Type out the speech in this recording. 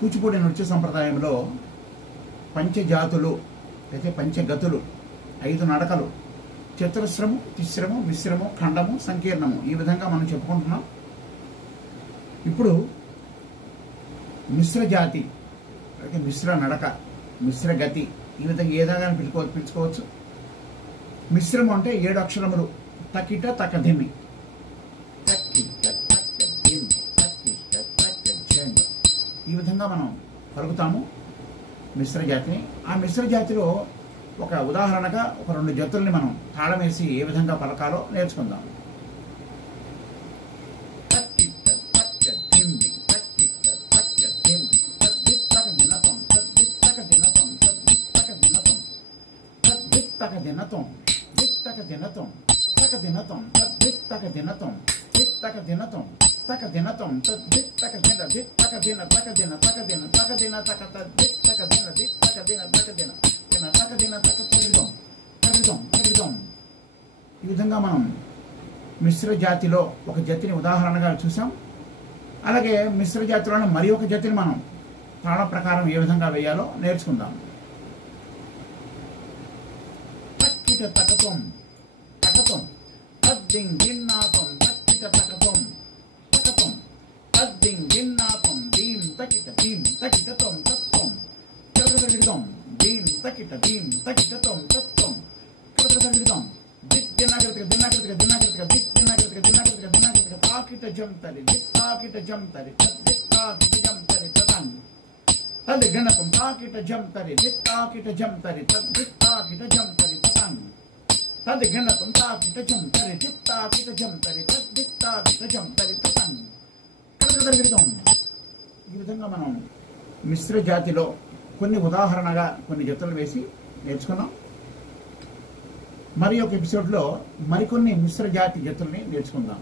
కూచిపూడి నృత్య సంప్రదాయంలో పంచజాతులు అయితే పంచగతులు 5 నడకలు చతురస్రము, తిస్రము, మిశ్రము, ఖండము, సంకీర్ణము ఈ విధంగా మనం చెప్పుకుంటున్నాం. ఇప్పుడు మిశ్ర జాతి అయితే మిశ్ర నడక, మిశ్ర గతి ఈ విధంగా ఏదైనా పిలుచుకోవచ్చు. మిశ్రము అంటే 7 అక్షరములు తకిట తకధిమి ఈ విధంగా మనం పలుకుతాము మిశ్ర జాతిని. ఆ మిశ్ర జాతిలో ఒక ఉదాహరణగా ఒక 2 జతుల్ని మనం తాళం వేసి ఏ విధంగా పలకాలో నేర్చుకుందాం. ఈ విధంగా మనం మిశ్ర జాతిలో ఒక జతిని ఉదాహరణగా చూసాం. అలాగే మిశ్ర జాతిలోనే మరి ఒక జతిని మనం తాళ ప్రకారం ఏ విధంగా వేయాలో నేర్చుకుందాం. తక్కిట తకతం తకతం తద్దిం గిన్నాతం తక్కిట తకతం తకతం తద్దిం గిన్నాతం దీం తకిట దీం తకిటతం తత్వం కరకరగిడం దీం తకిట దీం తకిటతం తత్వం కరకరగిడం దిన్నగరతిక దిన్నగరతిక దిన్నగరతిక దిన్నగరతిక దిన్నగరతిక దిన్నగరతిక తాకిట జంతరి దిత్తాకిట జంతరి తద్దిత్తాకిట జంతరి తతం తద్ది గణకం తాకిట జంతరి దిత్తాకిట జంతరి తద్దిత్తాకిట జంతరి తతం తద్ది గణకం తాకిట జంతరి దిత్తాకిట జంతరి తద్దిత్తాకిట జంతరి తతం కరకరగిడం. ఈ విధంగా మనం మిశ్ర జాతిలో కొన్ని ఉదాహరణగా కొన్ని జతులు వేసి నేర్చుకున్నాం. మరి ఒక ఎపిసోడ్లో మరికొన్ని మిశ్ర జాతి జతుల్ని నేర్చుకుందాం.